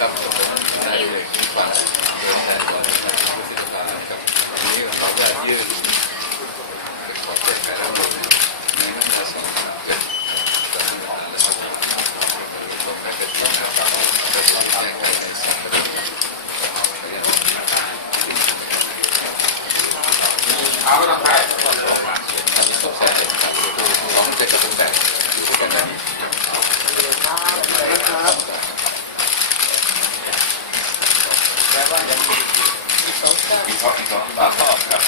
กับผมนายเอกที่ฝากโดยแทนของผู้สิทธิ์การครับวันนี้ขออนุญายื่นขอแก้ไขรัฐธรรมนูญในมาตราสองสามเจ็ดกับท่านประธานรัฐสภาส่งให้เป็นที่นะครับได้แจ้งไขในสามประเด็นขออนุญาตเอาละครับอันนี้สงสัยครับร้องจะกระตุ้นแต่อยู่กันนั้น มีข้อมีข้อปากข้อครับ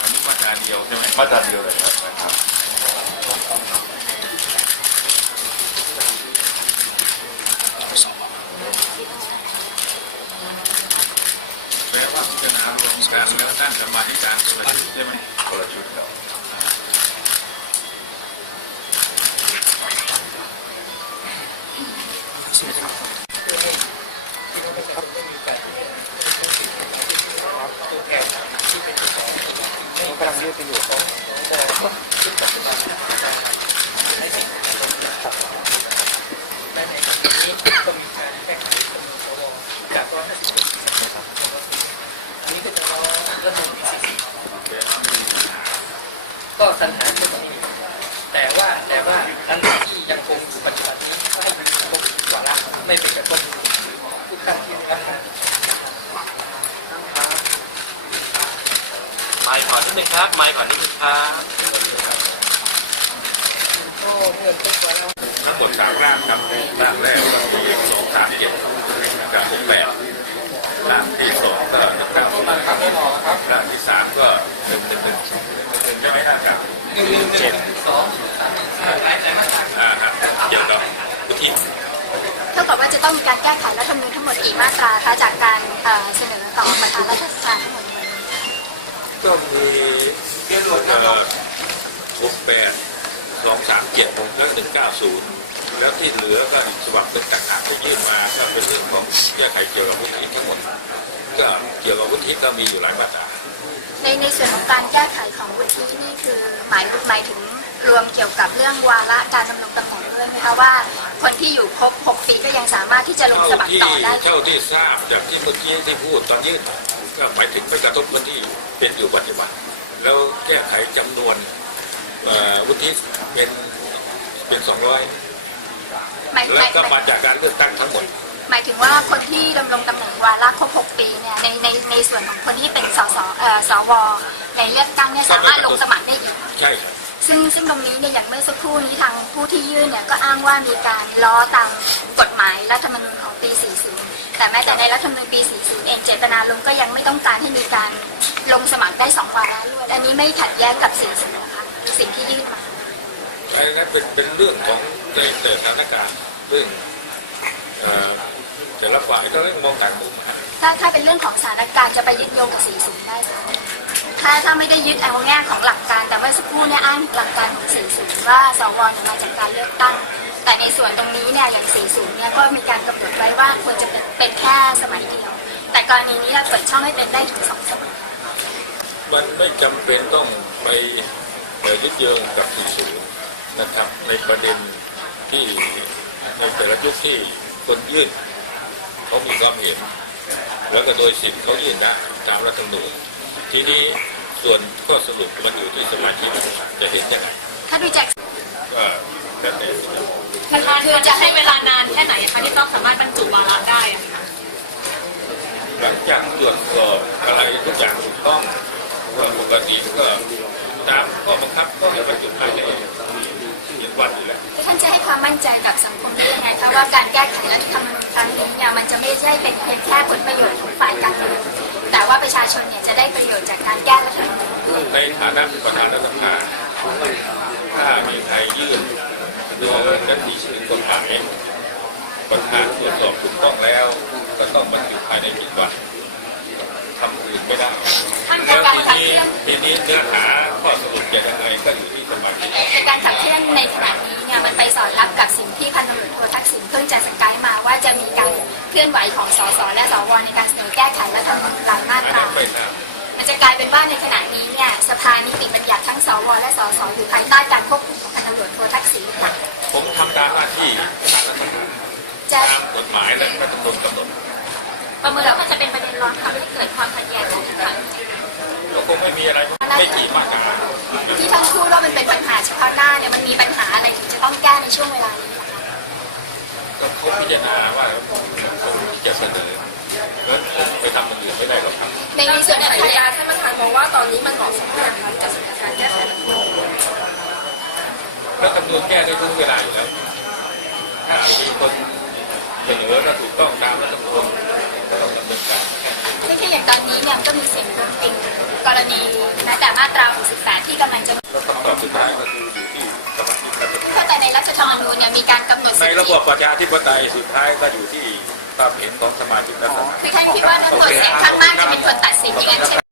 อันนี้มาตราเดียวใช่ไหมมาตราเดียวเลยครับแปลว่าพิจารณารวมกันแล้วตั้งสมาธิการคนละชุดใช่ไหมคนละชุดครับ กำลังยืดไปอยู่ก็สัญหาขึ้นมานี้ แต่ว่าแต่ว่าอันที่ยังคงอยู่ปัจจุบันนี้ให้มันครบวาระไม่เป็นกระทบทุกท่านที่ได้รับการ ไมค์ก่อ นนิดนึงครับไมค์ก่อนนิดนึงครับโอ้เมื่อครวาระทั้งหมดสามร่างครับร่างแรกก็ปีสองสามเจ็ดกับหกแปดร่างที่สองก็หนึ่งเก้าร่างที่สามก็หนึ่งหนึ่งหนึ่งใช่ไหมครับหนึ่งหนึ่งหนึ่งสองสามหลายหลายมาตราอ่าครับเกี่ยวกับวุฒิเท่ากับว่าจะต้องมีการแก้ไขรัฐธรรมนูญทั้งหมดกี่มาตราคะจากการเสนอต่อประธานรัฐสภาทั้งหมด ก็มีเอ่อหกแปดสองสามเจ็ดแล้วหนึ่งเก้าศูนย์แล้วที่เหลือก็อีกฉบับเป็นต่างหากที่ยื่นมาก็เป็นเรื่องของแก้ไขเกี่ยวกับวุฒิทั้งหมดก็เกี่ยวกับวุฒิก็มีอยู่หลายมาตราในในส่วนของการแก้ไขของวุฒินี่คือหมายหมายถึงรวมเกี่ยวกับเรื่องวาระการดำรงตำแหน่งด้วยไหมคะว่า คนที่อยู่ครบ 6 ปีก็ยังสามารถที่จะลงสเท่ามัครที่ต่อได้เท่าที่ทราบจากที่เมื่อกี้ที่พูดตอนยื่น ก็หมายถึงไม่กระทบคนที่เป็นอยู่ปัจจุบัน แล้วแก้ไขจำนวนเอ่อวุฒิเป็นเป็นสองร้อยหมายหแล้มาวยก็มาจากการเลือกตั้งทั้งหมดหมายถึงว่าคนที่ดำรงตำแหน่งวาระครบ 6 ปีเนี่ยในในในส่วนของคนที่เป็นสสเอ่อสวในเลือกตั้งเนี่ยสามารถลงสมัครได้อีก ใช่ครับซึ่งซึ่งตรงนี้เนี่ยอย่างเมื่อสักครู่นี้ทางผู้ที่ยื่นเนี่ยก็อ้างว่ามีการล้อตามกฎหมายรัฐธรรมนูญของปี 40 แต่แม้แต่ในรัฐธรรมนูญปี 40 เองเจตนาลงก็ยังไม่ต้องการให้มีการลงสมัครได้สองวาระรวดอันนี้ไม่ขัดแย้งกับ40นะคะสิ่งที่ยื่นมาไอ้นั้นเป็นเป็นเรื่องของในแต่สถานการณ์เรื่องเอ่อแต่ละฝ่ายก็เรื่องมองต่างมุมนะฮะถ้าถ้าเป็นเรื่องของสถานการณ์จะไปยึดโยงกับ40ได้ไหมถ้าถ้าไม่ได้ยึดเอาแง่ของหลักการ แต่ว่าสักครู่เนี่ยอ้างหลักการของ40ว่าสวเนี่ยมาจากการเลือกตั้ง แต่ในส่วนตรงนี้เนี่ยอย่าง 40 เนี่ยก็มีการกำหนดไว้ว่าควรจะเป็นเป็นแค่สมัยเดียว แต่กรณีนี้เราเปิดช่องให้เป็นได้ถึงสองสมัย มันไม่จำเป็นต้องไปเอ่อยึดโยงกับที่สูงนะครับ ในประเด็นที่ในแต่ละยุคที่คนยื่นเขามีความเห็น แล้วก็โดยสิทธิ์เขายื่นได้ตามรัฐธรรมนูญทีนี้ส่วนข้อสรุปมันอยู่ที่สมาชิกจะเห็นยังไงถ้าดูจาก ก็แล้วแต่ ประธานคือจะให้เวลานานแค่ไหนคะที่ต้องสามารถบรรจุวาระได้อะคะหลังจากตรวจสอบอะไรทุกอย่างถูกต้องก็ปกติก็ตามข้อบังคับก็ให้บรรจุภายในเจ็ดวันอยู่แล้วท่านจะให้ความมั่นใจกับสังคมได้ยังไงคะว่าการแก้ไขรัฐธรรมนูญครั้งนี้เนี่ยมันจะไม่ใช่เป็นเพียงแค่ผลประโยชน์ของฝ่ายการเมืองแต่ว่าประชาชนเนี่ยจะได้ประโยชน์จากการแก้รัฐธรรมนูญด้วยในฐานะประธานรัฐสภาถ้ามีใครยื่น โดยกันดีชื่อกฎหมายประธานตรวจสอบถูกต้องแล้วก็ต้องบรรจุภายในเจ็ดวันทำอื่นไม่ได้ท่านแล้จะวการทีขับนี้เคลื่อนทีนี้เนื้อหาข้อสรุปจะยังไงก็อยู่ที่สมาชิกในการขับเคลื่อนในขณะนี้เนี่ยมันไปสอดรับกับสิ่งที่พันตำรวจโททักษิณเพิ่งจะสกายมาว่าจะมีการเคลื่อนไหวของสสและสวในการเสนอแก้ไขรัฐธรรมนูญหลายมาอันตรานั้นไม่ทราบมันจะกลายเป็นว่าในขณะนี้เนี่ยสภานิติบัญญัติทั้งสวและสสอยู่ภายใต้การควบคุมของพันตำรวจโททักษิณค่ะผมทำตามหน้าที่ประธานรัฐสภาจจะตามกฎหมายและรัฐธรรมนูญกำหนดประเมินแล้วมันจะเป็นประเด็นร้อนทำให้เกิดความขัดแย้งกันค่ะก็คงไม่มีอะไรไม่กี่มาตราที่ท่านพูดว่ามันเป็นปัญหาเฉพาะหน้าเนี่ยมันมีปัญหาอะไรถึงจะต้องแก้ในช่วงเวลานี้ล่ะคะก็เขาพิจารณาว่าคนที่จะเสนอ แล้วไปทำมันอื่นไม่ได้หรอกครับในในส่วนของท่านประธานมองว่าตอนนี้มันเหมาะสมมากค่ะกับการแก้ไขรัฐธรรมนูญรัฐธรรมนูญแก้ได้ทุกเวลาอยู่แล้ว ถ้ามีคนเสนอและถูกต้องตามรัฐธรรมนูญก็ต้องดำเนินการซึ่งที่อย่างตอนนี้เนี่ยมันก็มีเสียงโดนติงกรณีแม้แต่มาตรา 68 ที่กำลังจะแล้วคำตอบสุดท้ายก็คืออยู่ที่สมาชิกรัฐสภาเข้าใจในรัฐธรรมนูญเนี่ยมีการกำหนดในสิทระธิบบประชาธิปไตยสุดท้ายก็อยู่ที่ ความเห็นของสมาชิกรัฐสภา คือท่านคิดว่าถ้าตัวเสียงข้างมากจะเป็นคนตัดสินอย่างนั้นใช่ไหม